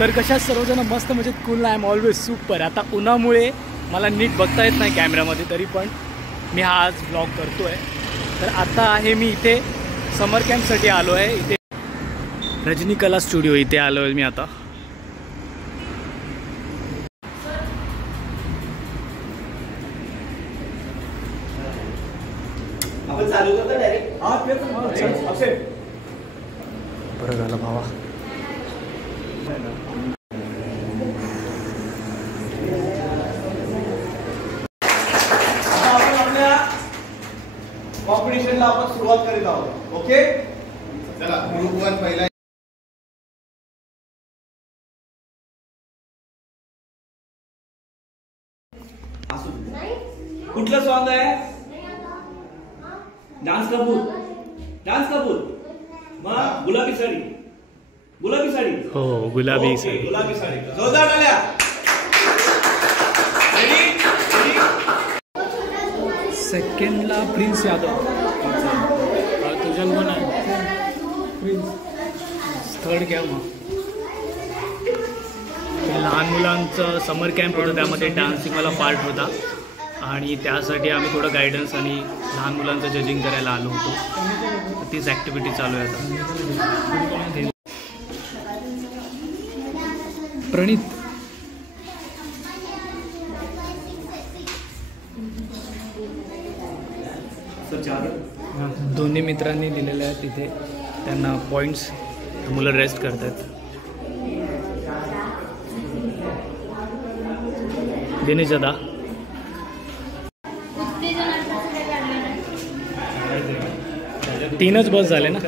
तर कशा सर्वजण मस्त म्हणजे cool I am always super. आता उन्हामुळे मला नीट बघता येत नाही कॅमेऱ्यामध्ये, तरी पण मी हा आज ब्लॉग करतो आहे. तर आता आहे मी इथे समर कॅम्पसाठी आलो आहे. इथे रजनी कला स्टुडिओ इथे आलो आहे मी आता. आपण चालू करतो डायरेक्ट. बरं झालं भावा. कॉम्पिटिशनला आपण सुरुवात करीत आहोत. ओके चला ग्रुप 1 पहिला. कुठलं सॉन्ग आहे? डान्स कपूर. डान्स कपूर मग गुलाबी साडी. गुलाबी साडी. हो गुलाबी साडी. गुलाबी साडी. जोरदार टाळ्या. सेकंडला प्रिन्स यादव. तुझं कोण आहे? प्रिन्स. थर्ड घ्या मग. लहान मुलांचं समर कॅम्प होतं, त्यामध्ये डान्सिंगवाला पार्ट होता आणि त्यासाठी आम्ही थोडं गायडन्स आणि लहान मुलांचं जजिंग करायला आलो होतो. तीच ॲक्टिव्हिटी चालू आहे आता. प्रणित दोन्ही मित्रांनी दिलेले आहेत तिथे, त्यांना पॉईंट्स. मुलं रेस्ट करतात. दिनेश दादा तीनच बस झाले ना.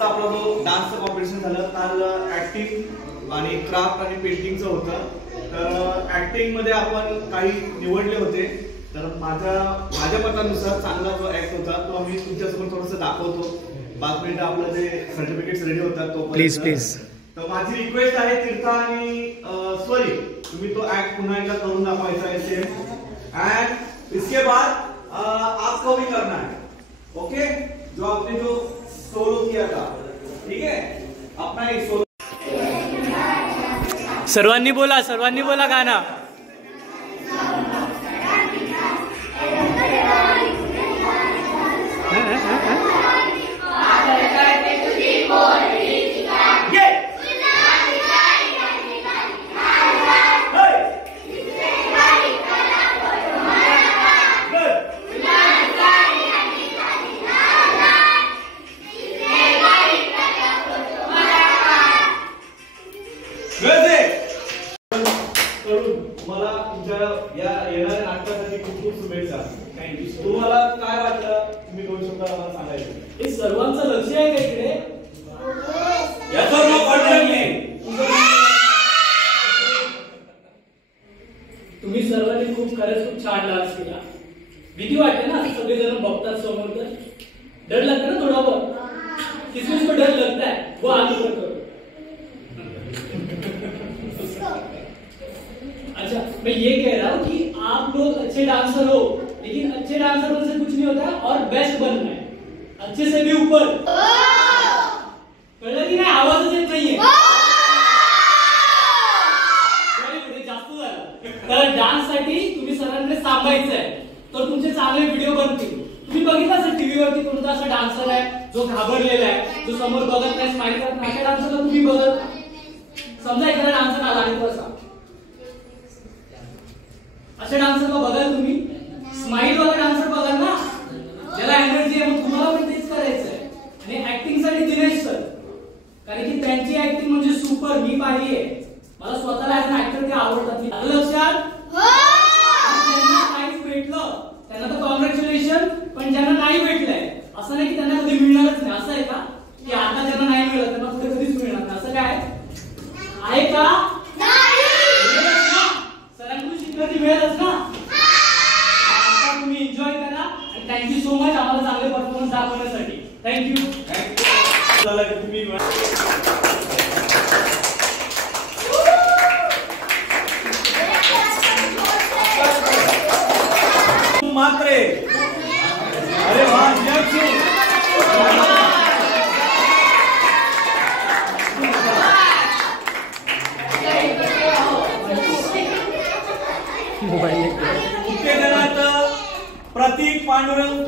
आपला जो डान्सचं कॉम्पिटिशन झालं काल ऍक्टिंग आणि क्राफ्ट आणि पेंटिंगचं होतं. तर ऍक्टिंग मध्ये आपण काही निवडले होते. तर माझ्या मतानुसार चांगला जो ऍक्ट होता तो आम्ही तुमच्यासमोर थोडंसं दाखवतो. 5 मिनिटं आपलं जे सर्टिफिकेट्स रेडी होतात तो प्लीज प्लीज. तर माझी रिक्वेस्ट आहे तीर्था आणि स्वरी, तुम्ही तो ऍक्ट पुन्हा एकदा करून दाखवायचा आहे सेम. एंड इसके बाद आपको भी करना है. ओके जो आपने जो सोलो किया था, ठीक है अपना एक सोलो. सर्वांनी बोला गाना. मला तुमच्या या येणाऱ्या नाटकासाठी खूप खूप शुभेच्छा. थँक्यू. तुम्हाला काय वाटलं तुम्ही 2 शब्द आम्हाला सांगायचे. हे सर्वांचं लक्ष आहे का इकडे? याचा नो कॉन्टॅक्ट. तुम्ही सर्वांनी खूप छान डान्स केला. भीती वाटते ना सगळेजण बघतात समोर, तर डर लगता ना थोड़ा बहुत. किसको डर लगता है वो आगे करो. अच्छा मैं ये कह रहा हूँ कि आप लोग अच्छे डांसर हो, लेकिन अच्छे डांसर होने से कुछ नहीं होता और बेस्ट बनना है. अच्छे से भी ऊपर. कळलं की नाही? आवाजच येत नाहीये. जास्त झालं. तर डान्स साठी तुम्ही सरांकडे सांभाळायचं आहे, तर तुमचे चांगले व्हिडिओ बनतील. तुम्ही बघितलं असेल टीव्हीवरती कोणता असा डान्सर आहे जो घाबरलेला आहे, जो समोर बघत नाही, स्माइल करत नाही. अशा डान्सरला तुम्ही बघत. समजा एखादा डान्सर आला आणि असा, अशा डान्सरला बघाल तुम्ही. स्माइल वाला डान्सर बघाल ना, ज्याला एनर्जी आहे. मग तुम्हाला पण तेच करायचं आहे. आणि ऍक्टिंग साठी दिनेश सर, कारण की त्यांची ऍक्टिंग म्हणजे सुपर. मी पाहिली आहे, मला स्वतःला ऍज अन ऍक्टर ते आवडतात. लक्षात. ज्यांना काहीच भेटलं त्यांना तर कॉंग्रॅच्युलेशन, पण ज्यांना नाही भेटलंय असं नाही की त्यांना कधी मिळणारच नाही. असं आहे का की आता ज्यांना नाही मिळत त्यांना पुढे कधीच मिळणार नाही? असं काय आहे का? सरांकडून शिकलं ती मिळतच ना. आता तुम्ही एन्जॉय करा आणि थँक्यू सो मच आम्हाला चांगले परफॉर्मन्स दाखवण्यासाठी. थँक्यू. तुम्ही मात्रे. अरे वाह. प्रतीक पांडुरंग.